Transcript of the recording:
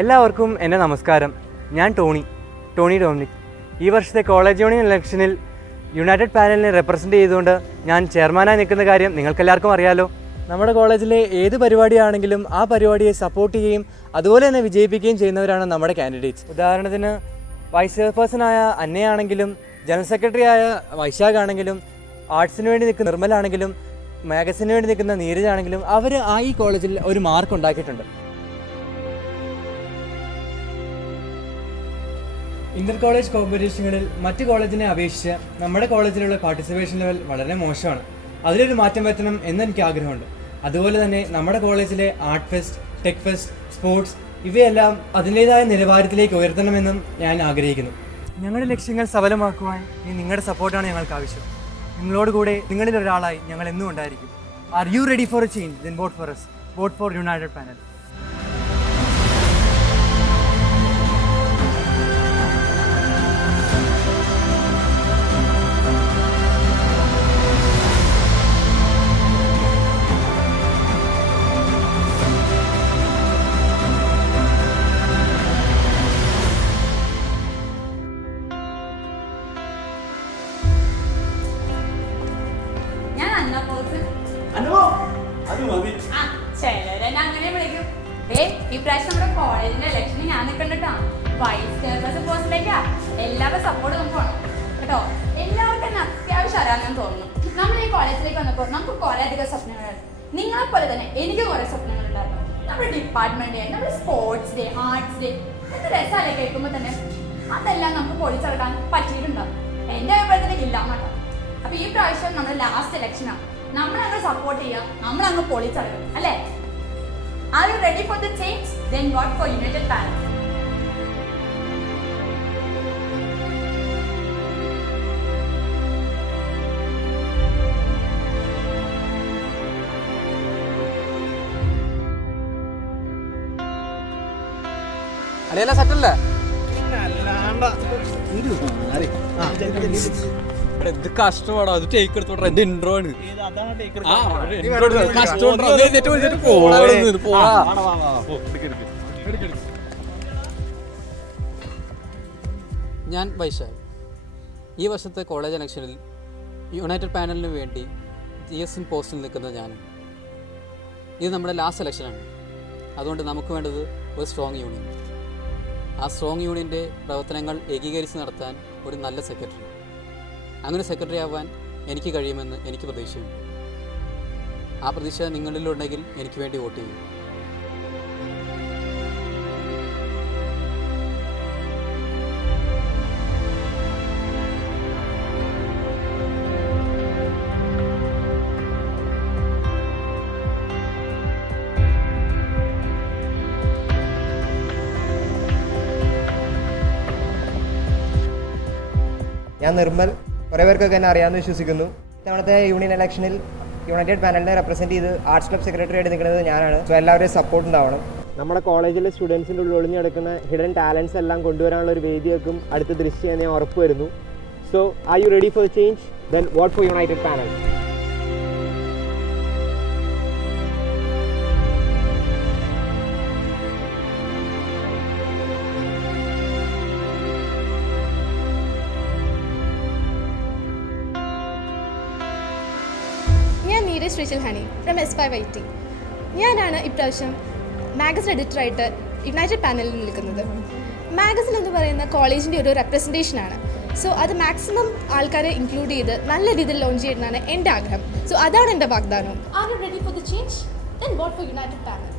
എല്ലാവർക്കും എൻ്റെ നമസ്കാരം. ഞാൻ ടോണി ഡൊമിനിക്. ഈ വർഷത്തെ കോളേജ് യൂണിയൻ ഇലക്ഷനിൽ യുണൈറ്റഡ് പാനലിനെ റെപ്രസെൻ്റ് ചെയ്തുകൊണ്ട് ഞാൻ ചെയർമാനായി നിൽക്കുന്ന കാര്യം നിങ്ങൾക്കെല്ലാവർക്കും അറിയാലോ. നമ്മുടെ കോളേജിലെ ഏത് പരിപാടിയാണെങ്കിലും ആ പരിപാടിയെ സപ്പോർട്ട് ചെയ്യുകയും അതുപോലെ തന്നെ വിജയിപ്പിക്കുകയും ചെയ്യുന്നവരാണ് നമ്മുടെ കാൻഡിഡേറ്റ്സ്. ഉദാഹരണത്തിന് വൈസ് ചെയർപേഴ്സണായ അന്നയാണെങ്കിലും ജനറൽ സെക്രട്ടറി ആയ വൈശാഖ് ആണെങ്കിലും ആർട്സിന് വേണ്ടി നിൽക്കുന്ന നിർമ്മലാണെങ്കിലും മാഗസിന് വേണ്ടി നിൽക്കുന്ന നീരജാണെങ്കിലും അവർ ഈ കോളേജിൽ ഒരു മാർക്ക് ഉണ്ടാക്കിയിട്ടുണ്ട്. ഇന്റർ കോളേജ് കോമ്പറ്റീഷനുകളിൽ മറ്റ് കോളേജിനെ അപേക്ഷിച്ച് നമ്മുടെ കോളേജിലുള്ള പാർട്ടിസിപ്പേഷൻ ലെവൽ വളരെ മോശമാണ്. അതിലൊരു മാറ്റം വരുത്തണം എന്നെനിക്ക് ആഗ്രഹമുണ്ട്. അതുപോലെ തന്നെ നമ്മുടെ കോളേജിലെ art fest, tech fest, sports ഇവയെല്ലാം അതിൻ്റേതായ നിലവാരത്തിലേക്ക് ഉയർത്തണമെന്നും ഞാൻ ആഗ്രഹിക്കുന്നു. ഞങ്ങളുടെ ലക്ഷ്യങ്ങൾ സഫലമാക്കുവാൻ നിങ്ങളുടെ സപ്പോർട്ടാണ് ഞങ്ങൾക്ക് ആവശ്യം. നിങ്ങളോട് കൂടെ നിങ്ങളിൽ ഒരാളായി ഞങ്ങൾ എന്നും ഉണ്ടായിരിക്കും. R you ready four A change? Then vote four us. Vote for united panel. അങ്ങനെ വിളിക്കും. ഇപ്രാവശ്യം നമ്മുടെ കോളേജിന്റെ ഇലക്ഷന് ഞാൻ നിൽക്കണ്ടോ, വൈസ് ചെയർപേഴ്സൺ പോസ്റ്റിലേക്കാ. എല്ലാവരുടെ സപ്പോർട്ട് നമുക്ക് വേണം കേട്ടോ. എല്ലാവർക്കും തന്നെ അത്യാവശ്യം അറിയാമെന്ന് തോന്നുന്നു. നമ്മൾ ഈ കോളേജിലേക്ക് വന്നപ്പോൾ നമുക്ക് കുറെ അധികം സ്വപ്നങ്ങളുണ്ട്. നിങ്ങളെ പോലെ തന്നെ എനിക്ക് കുറെ സ്വപ്നങ്ങളുണ്ടായിരുന്നു. നമ്മുടെ ഡിപ്പാർട്ട്മെന്റ് ഡേ, നമ്മുടെ സ്പോർട്സ് ഡേ, ആർട്സ് ഡേ, എന്ത് രസമല്ലേ കേൾക്കുമ്പോൾ തന്നെ. അതെല്ലാം നമുക്ക് പൊളിച്ചെടുക്കാൻ പറ്റിയിട്ടുണ്ടാവും. എന്റെ അഭിപ്രായത്തിലേക്ക് ഇല്ല കേട്ടോ. അപ്പൊ ഈ പ്രാവശ്യം നമ്മുടെ ലാസ്റ്റ് ഇലക്ഷനാണ്. നമ്മളങ്ങ് സപ്പോർട്ട് ചെയ്യാം, നമ്മളങ്ങ് പൊളിച്ചെടുക്കും അല്ലേ? Are you ready for the change? Then vote for United Panel. അതെല്ലാം സെറ്റല്ലേ? എന്ത് കഷ്ടമാണോ അത്. ടേക്ക് എടുത്തോട്ടെ, എന്റെ ഇൻട്രോ ആണ്. ഞാൻ വൈശാഖ്. ഈ വർഷത്തെ കോളേജ് ഇലക്ഷനിൽ യുണൈറ്റഡ് പാനലിന് വേണ്ടി GSN പോസ്റ്റിൽ നിൽക്കുന്നത് ഞാനാണ്. ഇത് നമ്മുടെ ലാസ്റ്റ് ഇലക്ഷനാണ്. അതുകൊണ്ട് നമുക്ക് വേണ്ടത് ഒരു സ്ട്രോങ് യൂണിയൻ. ആ സ്ട്രോങ് യൂണിയൻ്റെ പ്രവർത്തനങ്ങൾ ഏകീകരിച്ച് നടത്താൻ ഒരു നല്ല സെക്രട്ടറി. അങ്ങനെ സെക്രട്ടറി ആവാൻ എനിക്ക് കഴിയുമെന്ന് എനിക്ക് പ്രതീക്ഷയുണ്ട്. ആ പ്രതീക്ഷ നിങ്ങളിലുണ്ടെങ്കിൽ എനിക്ക് വേണ്ടി വോട്ട് ചെയ്യും. ഞാൻ നിർമ്മൽ. കുറേ പേർക്കൊക്കെ എന്നെ അറിയാമെന്ന് വിശ്വസിക്കുന്നു. ഇത്തവണത്തെ യൂണിയൻ ഇലക്ഷനിൽ യുണൈറ്റഡ് പാനലിനെ റെപ്രസെൻറ്റ് ചെയ്ത് ആർട്സ് ക്ലബ് സെക്രട്ടറി ആയിട്ട് നിൽക്കുന്നത് ഞാനാണ്. സോ എല്ലാവരുടെയും സപ്പോർട്ട് ഉണ്ടാവണം. നമ്മുടെ കോളേജിലെ സ്റ്റുഡൻസിൻ്റെ ഉള്ളിൽ ഒളിഞ്ഞു കിടക്കുന്ന ഹിഡൻ ടാലൻസ് എല്ലാം കൊണ്ടുവരാനുള്ള ഒരു വേദിയൊക്കെ അടുത്ത ദൃശ്യം ഞാൻ ഉറപ്പ് വരുന്നു. So are you ready for change? Then vote for united panel. Sreeshal Honey from S5IT. ഞാനാണ് ഇപ്രാവശ്യം മാഗസിൻ എഡിറ്ററായിട്ട് യുണൈറ്റഡ് പാനലിൽ നിൽക്കുന്നത്. മാഗസിൻ എന്ന് പറയുന്ന കോളേജിൻ്റെ ഒരു റെപ്രസെൻറ്റേഷനാണ്. സോ അത് മാക്സിമം ആൾക്കാരെ ഇൻക്ലൂഡ് ചെയ്ത് നല്ല രീതിയിൽ ലോഞ്ച് ചെയ്യുന്നതാണ് എൻ്റെ ആഗ്രഹം. സോ അതാണ് എൻ്റെ വാഗ്ദാനം. Are you ready for the change? Then vote for United Panel.